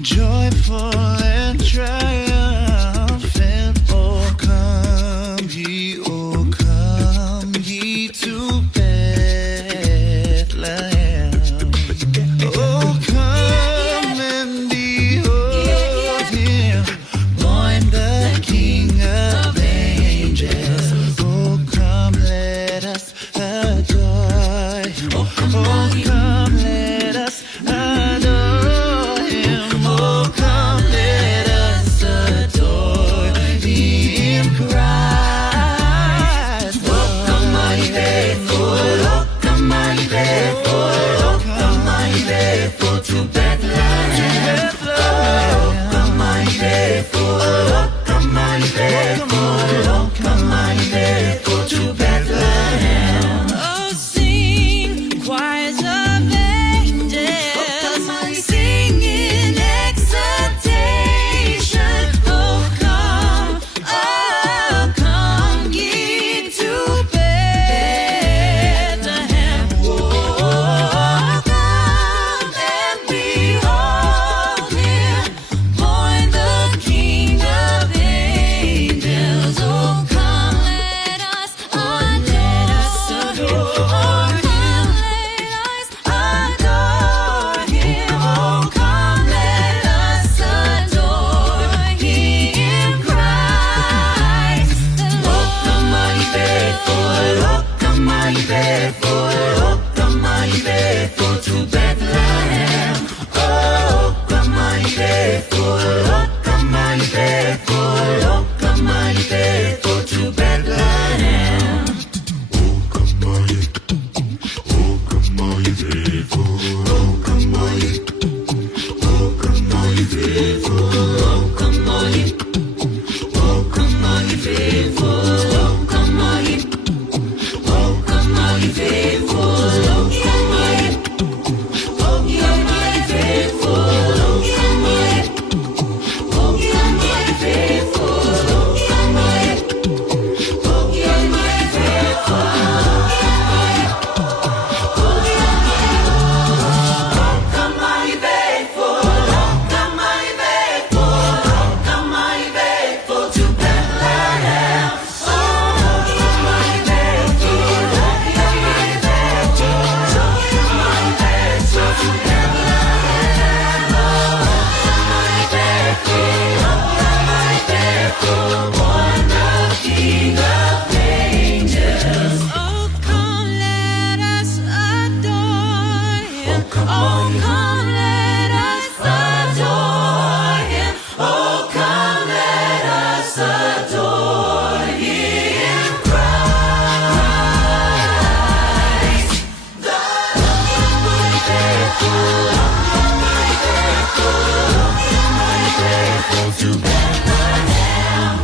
joyful and triumphant. Oh, come ye to Bethlehem. Oh, come and behold him, born the King of angels. Oh, come, let us adore him. Oh, come, let us adore him. Oh, come, let us adore him, Christ. Oh, come, my faithful. Oh, come, my faithful. Oh, come, my faithful to Bethlehem. Oh, come, my faithful. Oh, come, my faithful. Oh, come, my faithful to Bethlehem. Oh, sing, choirs of angels, sing in exultation. Oh, come ye to Bethlehem. Oh, come and behold him, born the King of angels. Oh, come, let us adore. Oh, come, let us adore him. Oh, come, let us adore him, Christ the Lord. Oh, come, my faithful. Oh, come, my faithful. Oh, come, my faithful to Bethlehem. Oh, come, my faithful. Oh, come, my faithful. Oh, come, my faithful to Bethlehem. Oh, come, my faithful. Oh, come, my faithful. Oh, come, my Oh, come, my faithful. Oh, come, my faithful. Oh, come, my faithful. Oh, come, my faithful. Oh, come, my to Bethlehem. Oh, come, my faithful. To Bethlehem. Oh, my faithful. Born the King of angels. Oh, come, let us adore him. Oh, come, Oh, come, let us adore him. Oh, come, let us adore him, Christ the Faithful to Bethlehem.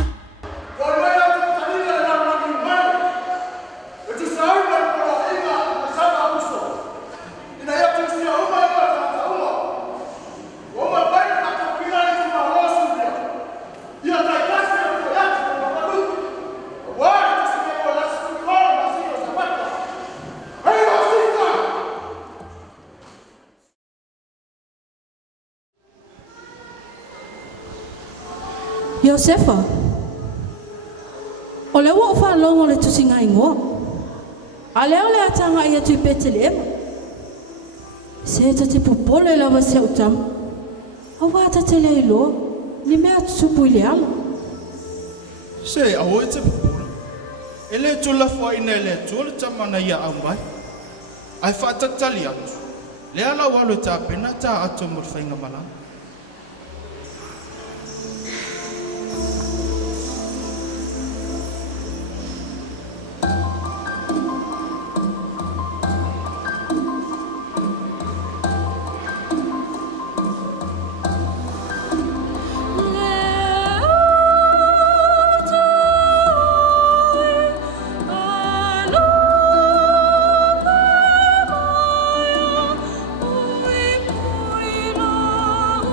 Iosefa, o le ua whaalongo le tusinga ingoa. A leo le atanga ia tui Betelema. Se ta te popole lava se utama. A wata te le iloa, ni mea tutupu i le ala. Se au e te pupura. E le tula whaina e le tua le tamana ia au mai. Ai whaatatali atu. Le ala walu tā pena tā atu mur whainga malana. Lord.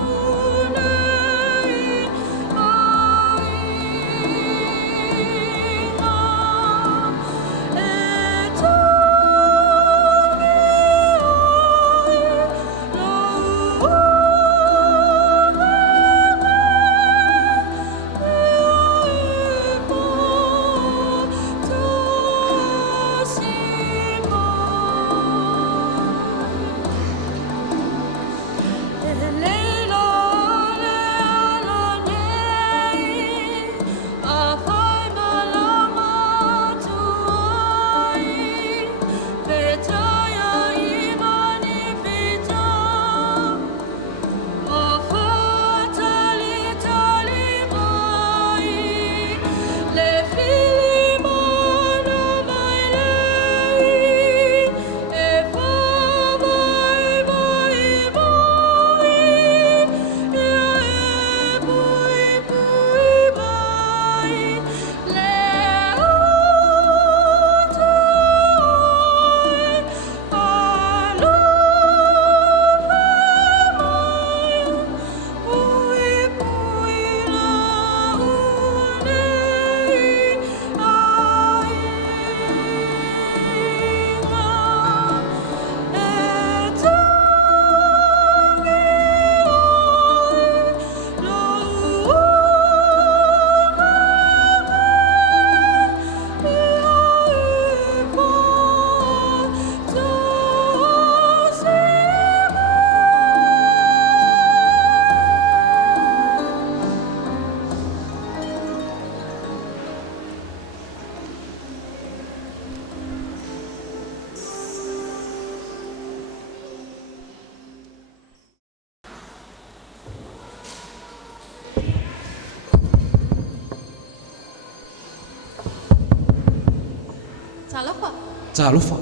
Talofa.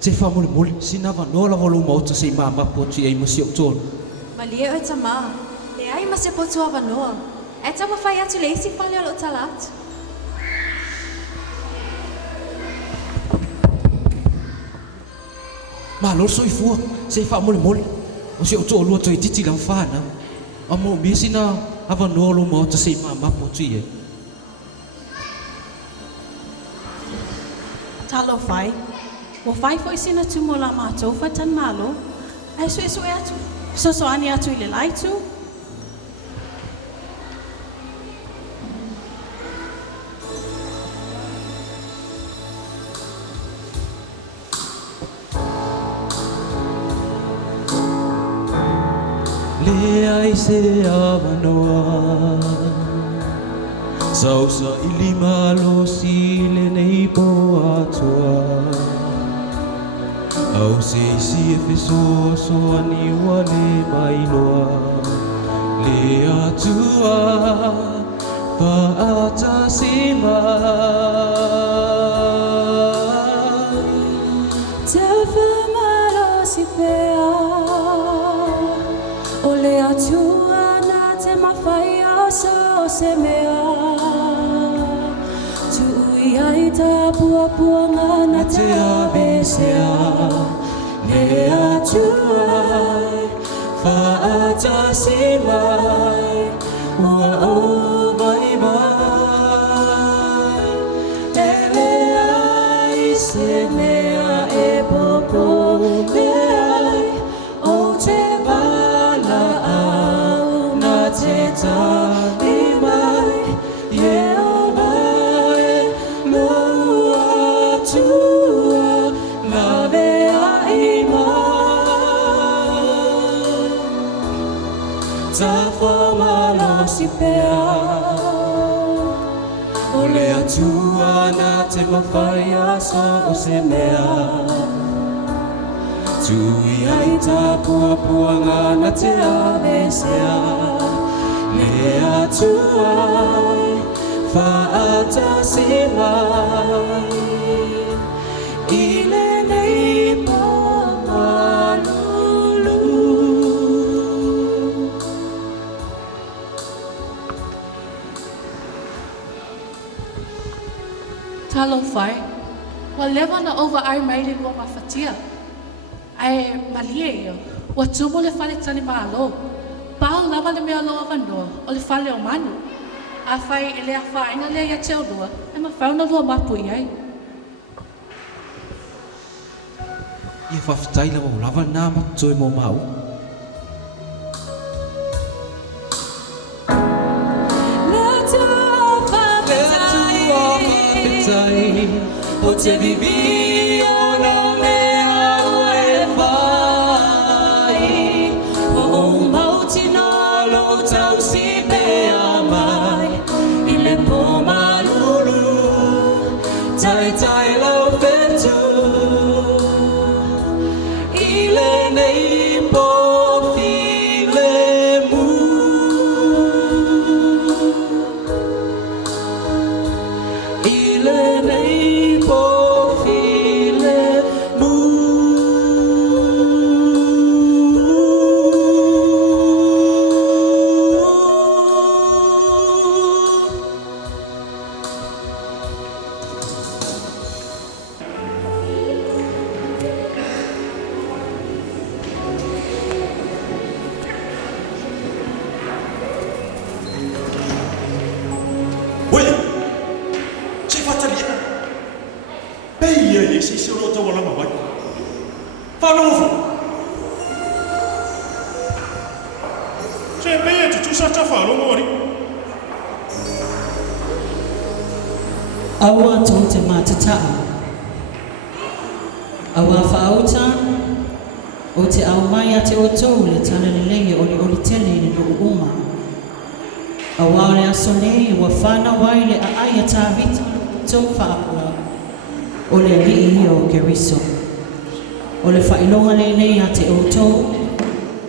Se fa mole sina va no la volu mauta se mama poti ai masio tol. Malia o tama. Le ai mase potu ava noa. E tama fai atu le isi fale alo talat. Ma lor soi fua se fa mole. O se o tolu to titi la fa na. Amo mi sina ava no lo mauta se mama poti ai. Talo fai. Mo fai foi sina tu mo la matou fa tan malo. Ai so atu. So ani atu ile lai tu. Le ai se avanoa Sausa ili malo si le nei po atua Au se isi e feso ani wale mai loa Le atua pa ata si mai Te fa malo si pea. O le atua na te mawhai asa se mea. Tu ui ai ta pua ngana te avesea. Le atua Faata si mai Ua o mai mai Ele ai se mea e popo le ai. O te wala au na te tani mai. He o mai no atua la vea i mai. Ta whamalo si pea. O le atua na te mawhai asa o se mea Tui ai ta pua ngana te avesea Le atua Faata si mai I le nei po malulu Talo fai. Wa lewa na over ai mai le lua mafatia. Ai malie yo. Wa tumo le fale tani malo. Pau lava le mea loa vanoa. O le fale o manu. A fai ele a fai na le ia teo lua. E ma fauna lua mapu i ai. Ia whawhitai la wau lava nā matoi mō mau. Le tua whawhitai. O te vivi o na mea ue whai. O mauti no lo tau si pea mai. I le po malulu. Tai tai lau whetu. I le nei po while mu. I le nei po while mu. Oia, se whatalia. Peia e se se rota wala mawai. Whanofo. Se peia tu tu sa ta whalo mori. Aua tau te mātataa. Aua whaauta o te au mai a te o tau le tana le lei o li tele le no uma. Aua o le aso nei ua whana wai le a ai a tāwita tau whaapua o le li o Keriso. O le whailonga le nei a te o tau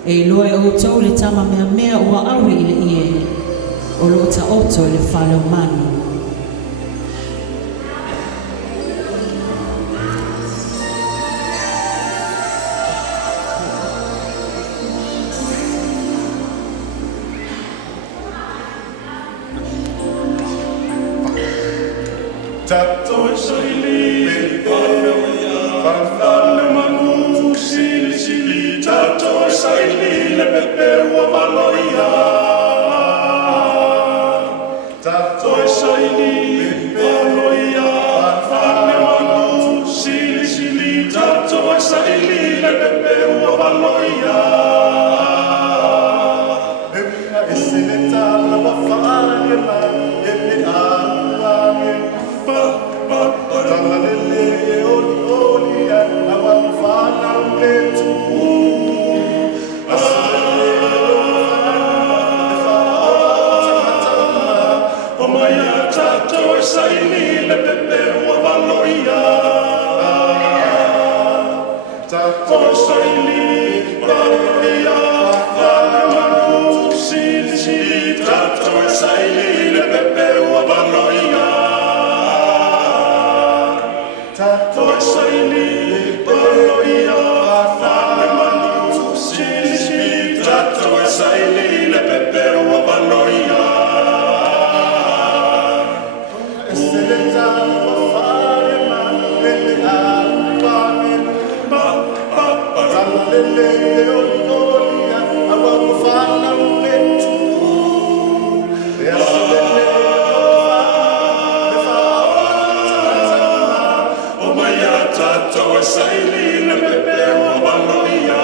e loe o tau le tama mea ua awi i le ie o lo ta oto le whaleo manu. Tato saili, fanfale manu, sili sili, tato saili, le pepe ua valoia. Tato saili, valoia, fanfale manu, sili sili, tato saili, le pepe ua valoia. Emma eseleta la wafale ma, ele alame. Talalele oli oli awafana letu Omaya tato saini le pepe ua valoia Tato saini valoia Vale manu sili sili Tato saini le pepe ua valoia Tato saili, valoia, fale manu, sili sili, tato saili, le pepe ua valoia. Eseleta fale manu, ele alpamen, talalele oli oli, awa fana letu. Tato saili le pepe ua valoia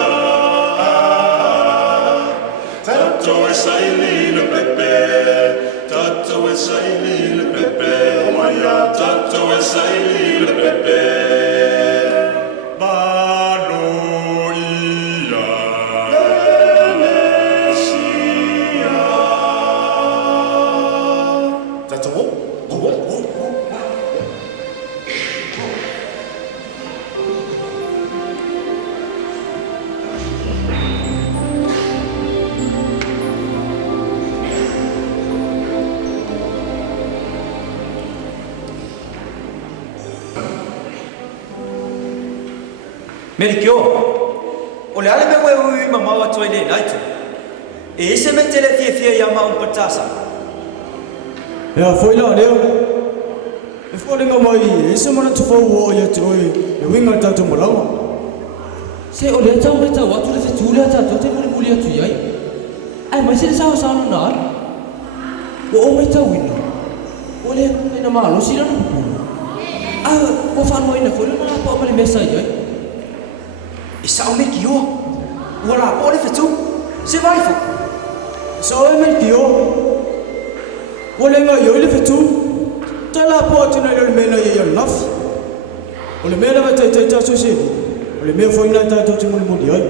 Tato saili le pepe Tato saili le pepe Omaya tato saili le pepe Valoia Venesia Tato Merikio, o le ale me ui mamawa toi le naitu. E ese me tele fia ia patasa. Ya foi la leo. E foi nga mai, ese mana tu fo o ia toi. E winga tatu malawa. Se o le tau reta watu le fetule tatou te muli atu iai. Ai mai se le sao sao na. O mai tau ina. O le ina malo sira no pupulu. O whanua ina kore na pa o mali mesa iai. E sao me ki o. Ua la po le fetu. Se vai fo. Sao e me ki o. O le nga ioi le fetu. Ta la po tina le mena ia lafi. O le mena vai tai taso se. O le mea foi na tatou te muli ai.